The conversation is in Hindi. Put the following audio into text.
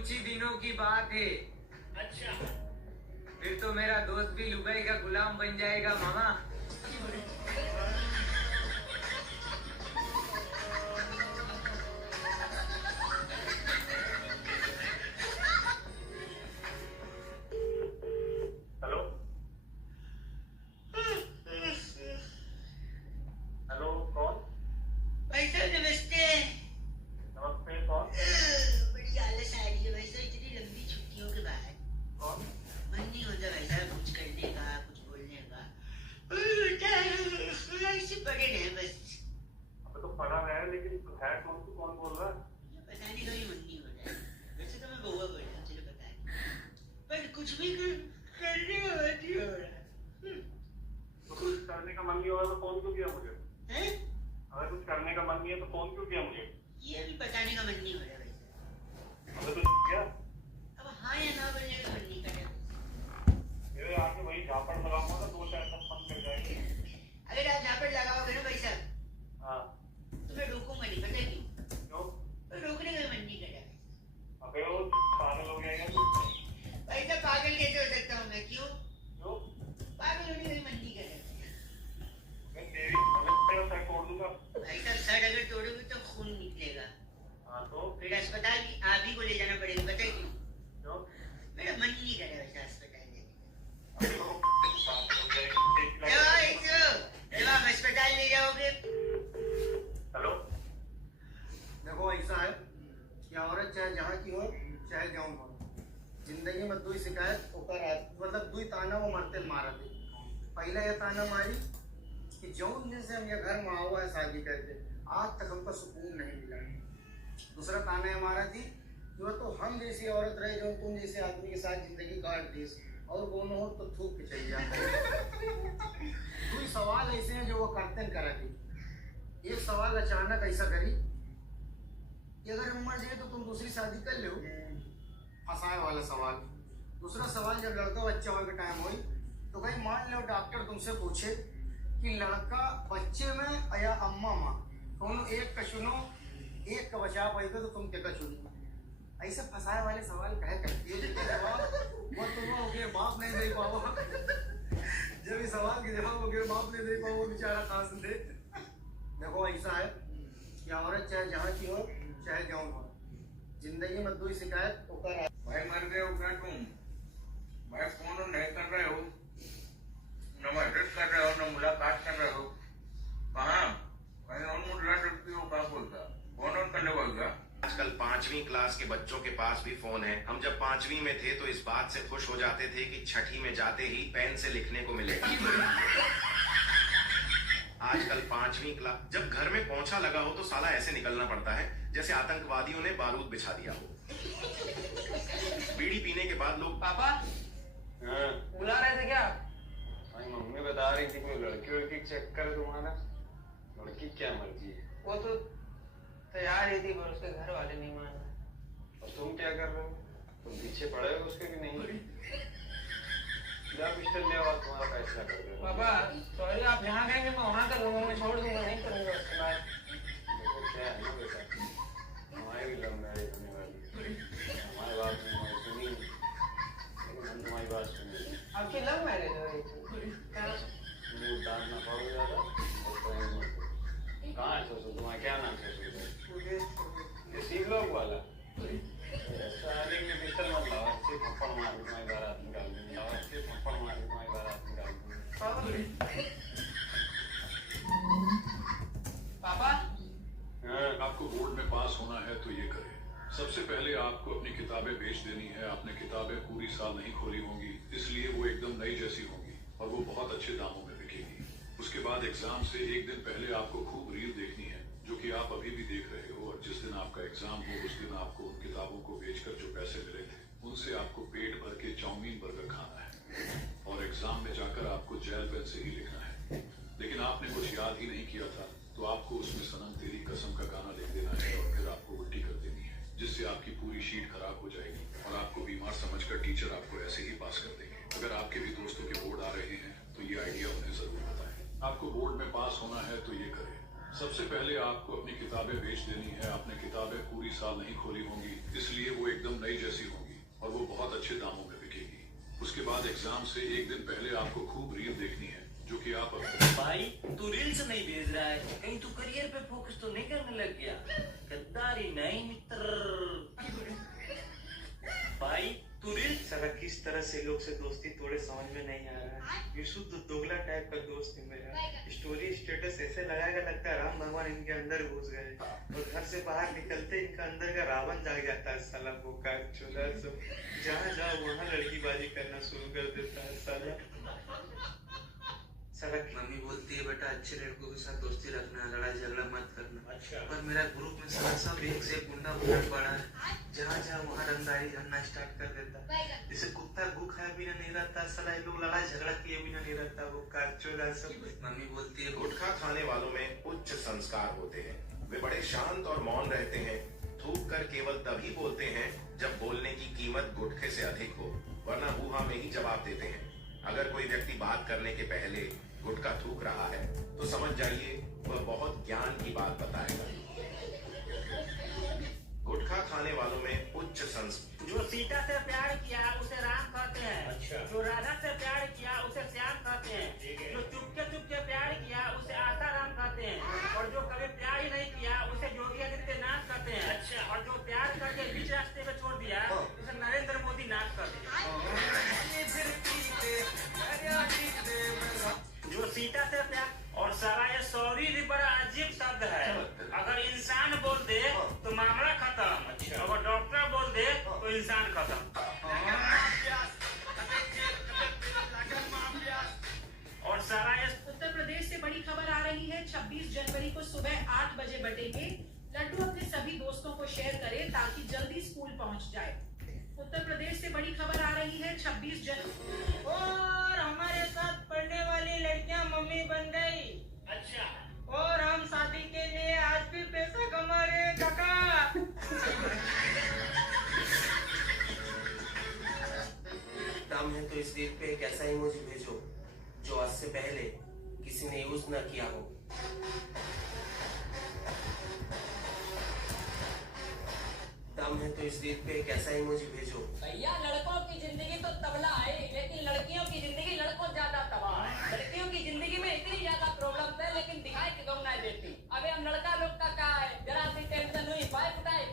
कुछ ही दिनों की बात है। अच्छा, फिर तो मेरा दोस्त भी लुगाई का गुलाम बन जाएगा मामा। हेलो हेलो, कौन? भाई साहब नमस्ते। नमस्ते, कौन? बड़ी आलस आ रही है भाई साहब, इतनी लंबी छुट्टियों के बाद कौन? मन नहीं होता भाई साहब कुछ करने का, कुछ बोलने का। ऐसे पड़े रहे बस। अब तो पढ़ा है, लेकिन है कौन? तू कौन बोल रहा है? मुझे बताने का भी मन नहीं हो रहा है। वैसे तो मैं गोवा बोल रहा हूँ, चलो बता नहीं, पर कुछ भी करने का मन नहीं हो रहा है। तो कुछ करने का मन नहीं हो रहा तो फोन क्यों किया मुझे? हैं? अगर कुछ करने का मन नहीं है तो फोन क्यों किया मुझे? ये भी बताने का मन नहीं हो रहा भाई साहब। अबे तो क्या? अब हाँ या ना बोलने का मन नहीं कर रहा। मेरे आके वही झापड़ लगाऊंगा ना, दो चार सब बंद कर जाएंगे। अगर आप झापड़ लगाओगे ना भाई साहब, हाँ, तो मैं रोकूंगा नहीं, पता है क्यों? क्यों? पर रोकने का मन नहीं कर रहा। अबे वो पागल हो गया क्या? भाई साहब पागल कैसे हो सकता हूँ मैं? क्यों? क्यों? पागल होने का भी मन नहीं कर रहा। मैं तेरी तेरा सर तोड़ दूंगा। भाई साहब सर अगर तोड़ोगे तो खून निकलेगा, हाँ तो फिर अस्पताल भी आप ही को ले जाना पड़ेगा, पता है क्यों? क्यों? मेरा मन नहीं कर रहा वैसा अस्पताल जाने का। अबे वो पागल हो गया, जब आप अस्पताल ले जाओगे। हेलो, देखो ऐसा है कि औरत चाहे जहाँ की हो चाहे जौन हो, जिंदगी में दुई शिकायत ओकर मतलब दुई ताना वो मरते मारा दे। पहला ये ताना मारी कि जौन दिन से हम ये घर में हुआ है शादी करके आज तक हमको सुकून नहीं मिला। दूसरा ताना ये मारा थी कि वो तो हम जैसी औरत रहे जो तुम जैसे आदमी के साथ जिंदगी काट दी और दोनों हो तो थूक के चल जाते। कोई सवाल ऐसे हैं जो वो करते न करा दी। एक सवाल अचानक ऐसा करी कि अगर हम मर जाए तो तुम दूसरी शादी कर लो, फंसाए वाला सवाल। दूसरा सवाल, जब लड़का बच्चा होने का टाइम हुई तो कहीं मान लो डॉक्टर तुमसे पूछे कि लड़का बच्चे में या अम्मा माँ दोनों एक का चुनो, एक का बचा पाएगा तो तुम क्या का चुनो। ऐसे फंसाए वाले सवाल कहे करती है जवाब वो तुम हो गए बाप नहीं दे पाओ। जब इस सवाल के जवाब हो गए बाप नहीं दे पाओ, बेचारा कहाँ से दे। देखो ऐसा है कि औरत चाहे जहाँ की हो चाहे जौन हो, जिंदगी में दुई शिकायत ओकर। भाई मर गए हो क्या तुम? भाई फोन नहीं कर रहे हो, न मैसेज कर रहे हो, न मुलाकात कर रहे हो। कहाँ कहीं और मुद्रा डरती हो? क्या बोलता फोन ऑन करने बोलता? आजकल 5वीं क्लास के बच्चों के पास भी फोन है। हम जब 5वीं में थे तो इस बात से खुश हो जाते थे कि छठी में जाते ही पेन से लिखने को मिलेगा। आजकल 5वीं क्लास जब घर में पोंछा लगा हो तो साला ऐसे निकलना पड़ता है जैसे आतंकवादियों ने बारूद बिछा दिया हो। बीड़ी पीने के बाद लोग पापा हाँ, बुला रहे थे क्या? भाई मम्मी बता रही थी कोई लड़की वड़की चक्कर है तुम्हारा। लड़की क्या मर्जी है? वो तो तैयार ही थी पर उसके घर वाले नहीं मान रहे। और तुम क्या कर रहे हो? तुम पीछे पड़े हो उसके कि नहीं? क्या पिस्टल ले और तुम्हारा फैसला कर दो। पापा सॉरी, आप जहाँ कहेंगे मैं वहाँ कर लूंगा, मैं छोड़ दूंगा, नहीं करूंगा उसके बाद। देखो क्या है ना बेटा, हमारी भी लव मैरिज होने वाली है। हमारी बात तुम्हारी सुनी, लेकिन हम तुम्हारी बात सुनी। आपकी लव मैरिज हो रही थी क्या? मुँह डांटना पड़ ज्यादा और कहीं मत। कहाँ है ससुर तुम्हारा? क्या नाम है ससुर? ये सीख लो वाला। ऐसा है कि पिस्टल मत लाओ, अच्छे थप्पड़ मार के तुम्हारी बारात निकाल दूंगी। लाओ अच्छे थप्पड़ मार के तुम्हारी बारात निकाल दूंगी। पापा हाँ, आपको बोर्ड में पास होना है तो ये करें। सबसे पहले आपको अपनी किताबें बेच देनी है। आपने किताबें पूरी साल नहीं खोली होंगी, इसलिए वो एकदम नई जैसी होंगी और वो बहुत अच्छे दामों में बिकेगी। उसके बाद एग्जाम से एक दिन पहले आपको खूब रील देखनी है, जो कि आप अभी भी देख रहे हो। और जिस दिन आपका एग्जाम हो उस दिन आपको उन किताबों को बेचकर जो पैसे मिले थे उनसे आपको पेट भर के चाउमीन बर्गर खाना है और एग्जाम में जाकर आपको जेल पेन से ही लिखना है। लेकिन आपने कुछ याद ही नहीं किया था तो आपको उसमें सनम तेरी कसम का गाना लिख देना है और फिर आपको उल्टी कर देनी है, जिससे आपकी पूरी शीट खराब हो जाएगी और आपको बीमार समझकर टीचर आपको ऐसे ही पास कर देंगे। अगर आपके भी दोस्तों के बोर्ड आ रहे हैं तो ये आइडिया उन्हें जरूर बताएं। आपको बोर्ड में पास होना है तो ये करें। सबसे पहले आपको अपनी किताबें बेच देनी है। आपने किताबें पूरी साल नहीं खोली होंगी, इसलिए वो एकदम नई जैसी होंगी और वो बहुत अच्छे दामों में बिकेगी। उसके बाद एग्जाम से एक दिन पहले आपको खूब रील देखनी है, जो कि आप भाई तू रील्स नहीं भेज रहा है, कहीं तू करियर पे फोकस तो नहीं करने लग गया? गद्दारी नहीं मित्र। भाई तू रील्स साला किस तरह से लोग से दोस्ती तोड़े समझ में नहीं आ रहा है। ये शुद्ध दोगला टाइप का दोस्त है मेरा। स्टोरी स्टेटस ऐसे लगाएगा लगता है राम भगवान इनके अंदर घुस गए और घर से बाहर निकलते इनका अंदर का रावण जाग जाता है। साला बोका चोला सब जहाँ जाओ वहाँ लड़कीबाजी करना शुरू कर देता है साला। मम्मी बोलती है बेटा अच्छे लड़कों के साथ दोस्ती रखना, लड़ाई झगड़ा मत करना। अच्छा। पर मेरा ग्रुप में साला सब एक से गुंडा बुला पड़ा है, जहाँ जहाँ वहाँ रंगदारी झड़ना स्टार्ट कर देता। जैसे कुत्ता गु खाए बिना नहीं रहता, साला ये लोग लड़ाई झगड़ा किए बिना नहीं रहता। वो कारचोला सब। मम्मी बोलती है गुटखा खाने वालों में उच्च संस्कार होते हैं। वे बड़े शांत और मौन रहते हैं। थूक कर केवल तभी बोलते हैं जब बोलने की कीमत गुटखे से अधिक हो, वरना बूहा में ही जवाब देते हैं। अगर कोई व्यक्ति बात करने के पहले गुटखा थूक रहा है तो समझ जाइए वह बहुत ज्ञान की बात बताएगा। गुटखा खाने वालों में उच्च संस्कार। जो सीता से प्यार किया उसे राम कहते हैं। अच्छा। जो राधा से प्यार किया उसे श्याम कहते हैं। जो चुपके प्यार किया उसे आसाराम कहते हैं। और जो कभी प्यार ही नहीं किया उसे योगी आदित्यनाथ कहते हैं। अच्छा। और जो प्यार करके बीच रास्ते पे छोड़ दिया उसे नरेंद्र मोदी नाथ कहते हैं। जो सीता से प्यार और सारा ये सॉरी भी बड़ा अजीब शब्द है। अगर इंसान बोल दे तो मामला खत्म। अच्छा। अगर डॉक्टर बोल दे तो इंसान खत्म। और सारा ये उत्तर प्रदेश से बड़ी खबर आ रही है। 26 जनवरी को सुबह 8 बजे बटेंगे लड्डू। अपने सभी दोस्तों को शेयर करें ताकि जल्दी स्कूल पहुंच जाए। उत्तर प्रदेश से बड़ी खबर आ रही है। 26 जनवरी और हमारे साथ पढ़ने वाली लड़कियां मम्मी बन गई। अच्छा। और हम शादी के लिए आज भी पैसा कमा रहे हैं काका। दम है तो इस रील पे एक ऐसा इमोजी भेजो जो आज से पहले किसी ने यूज न किया हो। दम है तो इस रील पे एक ऐसा इमोजी भेजो। भैया लड़कों की जिंदगी तो तबला है, लेकिन लड़कियों की जिंदगी लड़कों ज्यादा तबाह है। लड़कियों की जिंदगी में इतनी ज्यादा प्रॉब्लम है, लेकिन दिखाई क्यों नहीं देती। अबे हम लड़का लोग का क्या है, जरा सी टेंशन हुई बाइक उठाए